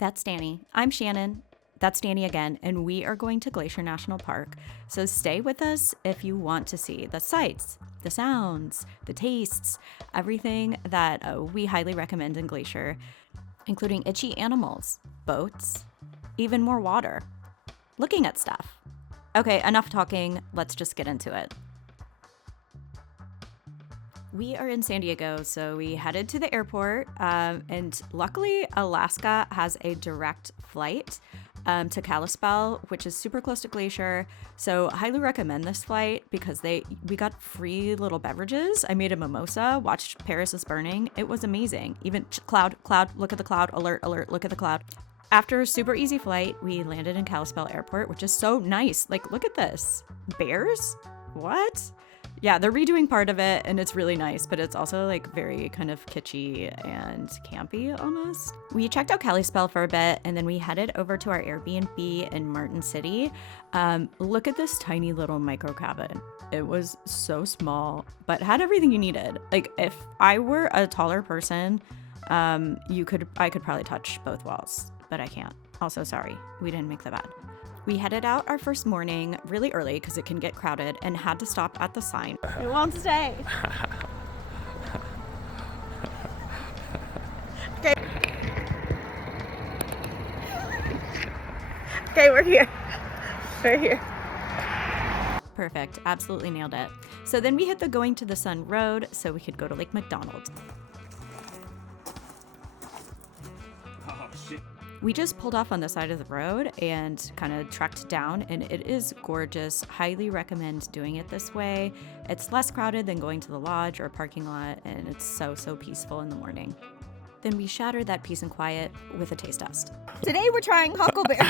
That's Danny. I'm Shannon. That's Danny again, and we are going to Glacier National Park. So stay with us if you want to see the sights, the sounds, the tastes, everything that we highly recommend in Glacier, including itchy animals, boats, even more water, looking at stuff. Okay, enough talking. Let's just get into it. We are in San Diego, so we headed to the airport, and luckily Alaska has a direct flight to Kalispell, which is super close to Glacier. So highly recommend this flight because we got free little beverages. I made a mimosa, watched Paris is Burning. It was amazing. Even cloud, look at the cloud, alert, look at the cloud. After a super easy flight, we landed in Kalispell Airport, which is so nice. Like, look at this. Bears? What? Yeah, they're redoing part of it and it's really nice, but it's also like very kind of kitschy and campy almost. We checked out Kalispell for a bit and then we headed over to our Airbnb in Martin City. Look at this tiny little micro cabin. It was so small, but had everything you needed. Like if I were a taller person, I could probably touch both walls, but I can't. Also, sorry, we didn't make the bed. We headed out our first morning really early because it can get crowded and had to stop at the sign. It won't stay. Okay. Okay, we're here. We're here. Perfect. Absolutely nailed it. So then we hit the Going to the Sun Road so we could go to Lake McDonald. We just pulled off on the side of the road and kind of trekked down, and it is gorgeous. Highly recommend doing it this way. It's less crowded than going to the lodge or parking lot, and it's so peaceful in the morning. Then we shattered that peace and quiet with a taste test. Today we're trying huckleberries.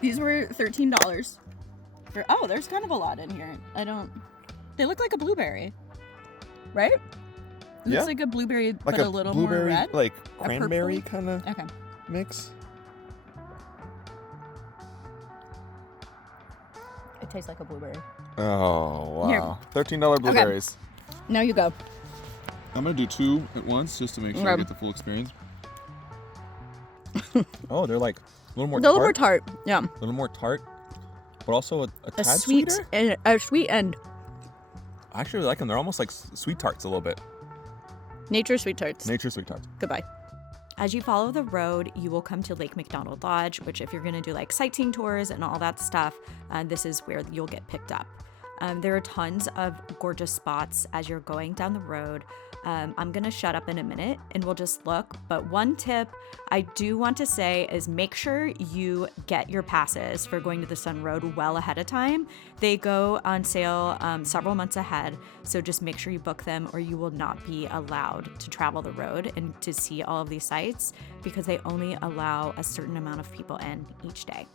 These were $13. There's kind of a lot in here. They look like a blueberry, right? It looks like a blueberry, like but a little more red. Like cranberry kind of mix. It tastes like a blueberry. Oh, wow. Here. $13 blueberries. Okay. Now you go. I'm going to do 2 at once just to make sure I get the full experience. Oh, they're like a little more tart. A little more tart, yeah. A little more tart, but also a tad sweet sweeter. And a sweet end. I actually like them. They're almost like sweet tarts a little bit. Nature sweet tarts. Nature sweet tarts. Goodbye. As you follow the road, you will come to Lake McDonald Lodge, which if you're going to do like sightseeing tours and all that stuff, this is where you'll get picked up. There are tons of gorgeous spots as you're going down the road. I'm going to shut up in a minute and we'll just look. But one tip I do want to say is make sure you get your passes for going to the Sun Road well ahead of time. They go on sale several months ahead. So just make sure you book them or you will not be allowed to travel the road and to see all of these sites because they only allow a certain amount of people in each day.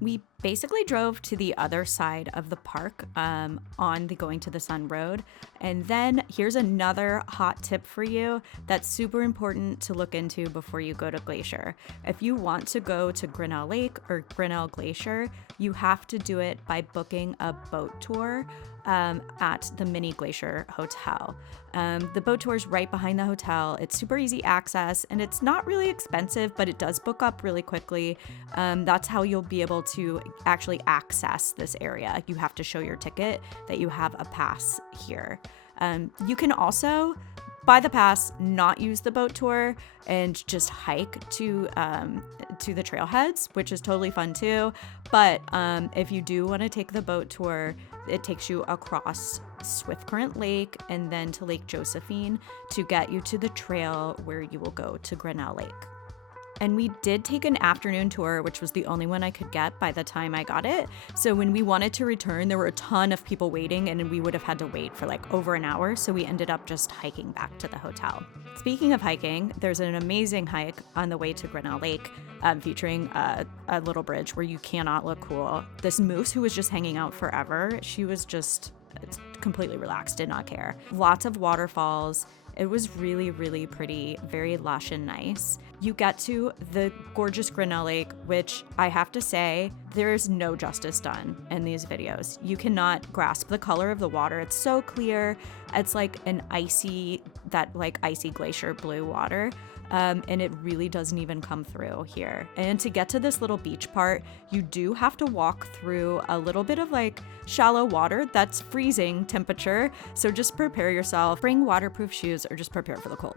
We basically drove to the other side of the park on the Going to the Sun Road. And then here's another hot tip for you that's super important to look into before you go to Glacier. If you want to go to Grinnell Lake or Grinnell Glacier, you have to do it by booking a boat tour at the Mini Glacier Hotel. The boat tour is right behind the hotel. It's super easy access and it's not really expensive, but it does book up really quickly. That's how you'll be able to actually access this area. You have to show your ticket that you have a pass here. You can also buy the pass, not use the boat tour, and just hike to the trailheads, which is totally fun too. But if you do want to take the boat tour, it takes you across Swift Current Lake and then to Lake Josephine to get you to the trail where you will go to Grinnell Lake. And we did take an afternoon tour, which was the only one I could get by the time I got it. So when we wanted to return, there were a ton of people waiting and we would have had to wait for like over an hour. So we ended up just hiking back to the hotel. Speaking of hiking, there's an amazing hike on the way to Grinnell Lake featuring a little bridge where you cannot look cool. This moose who was just hanging out forever, she was just completely relaxed, did not care. Lots of waterfalls. It was really, really pretty, very lush and nice. You get to the gorgeous Grinnell Lake, which I have to say, there's no justice done in these videos. You cannot grasp the color of the water. It's so clear. It's like an icy glacier blue water. And it really doesn't even come through here. And to get to this little beach part, you do have to walk through a little bit of like shallow water that's freezing temperature. So just prepare yourself, bring waterproof shoes, or just prepare for the cold.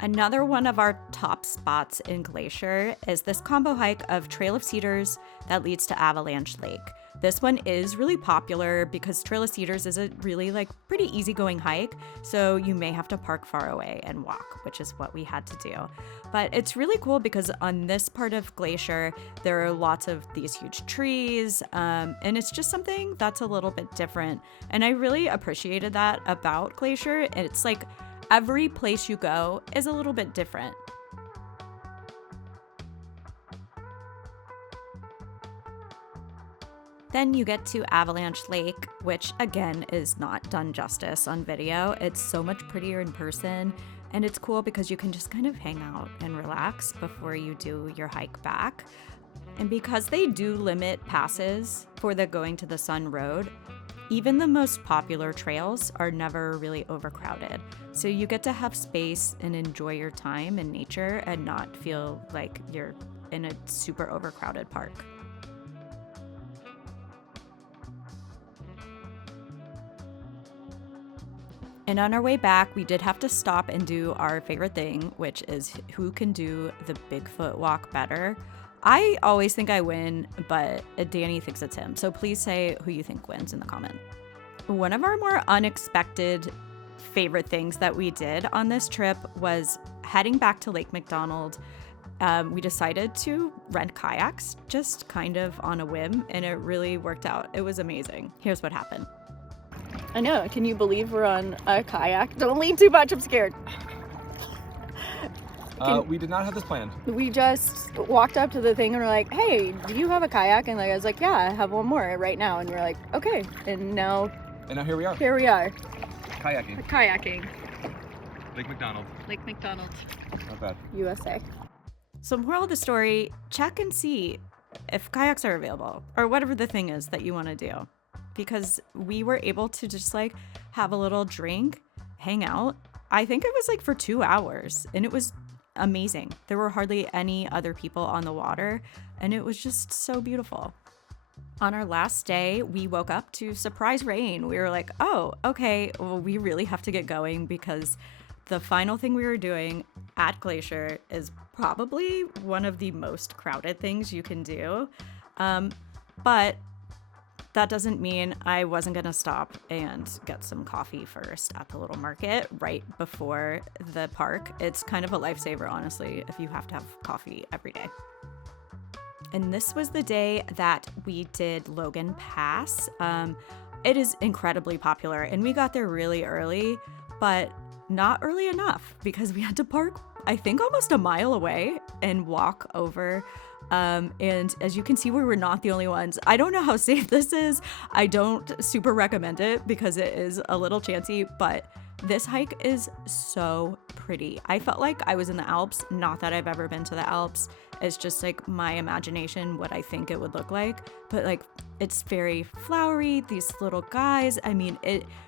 Another one of our top spots in Glacier is this combo hike of Trail of Cedars that leads to Avalanche Lake. This one is really popular because Trail of Cedars is a really pretty easygoing hike, so you may have to park far away and walk, which is what we had to do. But it's really cool because on this part of Glacier, there are lots of these huge trees, and it's just something that's a little bit different. And I really appreciated that about Glacier. It's like every place you go is a little bit different. Then you get to Avalanche Lake, which again is not done justice on video. It's so much prettier in person, and it's cool because you can just kind of hang out and relax before you do your hike back. And because they do limit passes for the Going to the Sun Road, even the most popular trails are never really overcrowded. So you get to have space and enjoy your time in nature and not feel like you're in a super overcrowded park. And on our way back, we did have to stop and do our favorite thing, which is who can do the Bigfoot walk better. I always think I win, but Danny thinks it's him. So please say who you think wins in the comment. One of our more unexpected favorite things that we did on this trip was heading back to Lake McDonald. We decided to rent kayaks just kind of on a whim, and it really worked out. It was amazing. Here's what happened. I know. Can you believe we're on a kayak? Don't lean too much. I'm scared. We did not have this planned. We just walked up to the thing and we're like, hey, do you have a kayak? And I was like, yeah, I have one more right now. And we're like, okay. And now here we are. Here we are. Kayaking. Kayaking. Lake McDonald. Lake McDonald. Not bad. USA. So moral of the story, check and see if kayaks are available or whatever the thing is that you want to do. Because we were able to just have a little drink, hang out. I think it was for 2 hours, and it was amazing. There were hardly any other people on the water, and it was just so beautiful. On our last day, we woke up to surprise rain. We were like, oh, okay, well, we really have to get going because the final thing we were doing at Glacier is probably one of the most crowded things you can do. But that doesn't mean I wasn't going to stop and get some coffee first at the little market right before the park. It's kind of a lifesaver, honestly, if you have to have coffee every day. And this was the day that we did Logan Pass. It is incredibly popular, and we got there really early, but not early enough because we had to park, I think, almost a mile away and walk over And as you can see, we were not the only ones. I don't know how safe this is. I don't super recommend it because it is a little chancy, but this hike is so pretty. I felt like I was in the Alps. Not that I've ever been to the Alps. It's just like my imagination, what I think it would look like. But like, it's very flowery, these little guys. I mean,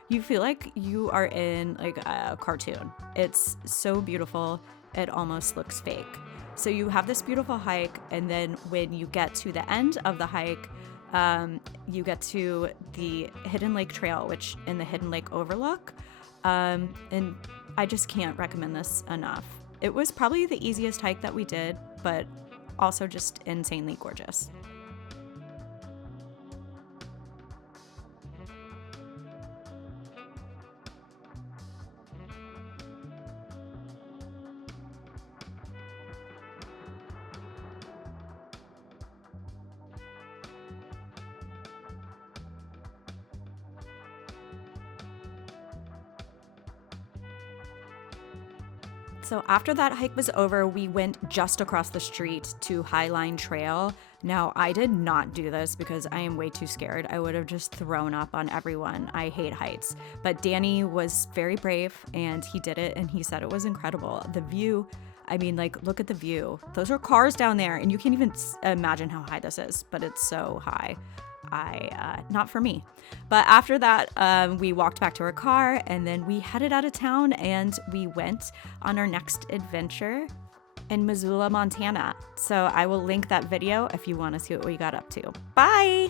you feel like you are in like a cartoon. It's so beautiful. It almost looks fake. So you have this beautiful hike, and then when you get to the end of the hike, you get to the Hidden Lake Trail, which in the Hidden Lake Overlook. And I just can't recommend this enough. It was probably the easiest hike that we did, but also just insanely gorgeous. So after that hike was over, we went just across the street to Highline Trail. Now, I did not do this because I am way too scared. I would have just thrown up on everyone. I hate heights. But Danny was very brave, and he did it, and he said it was incredible. The view, I mean, like, look at the view. Those are cars down there, and you can't even imagine how high this is, but it's so high. Not for me. But after that, we walked back to our car, and then we headed out of town, and we went on our next adventure in Missoula, Montana. So I will link that video if you want to see what we got up to. Bye!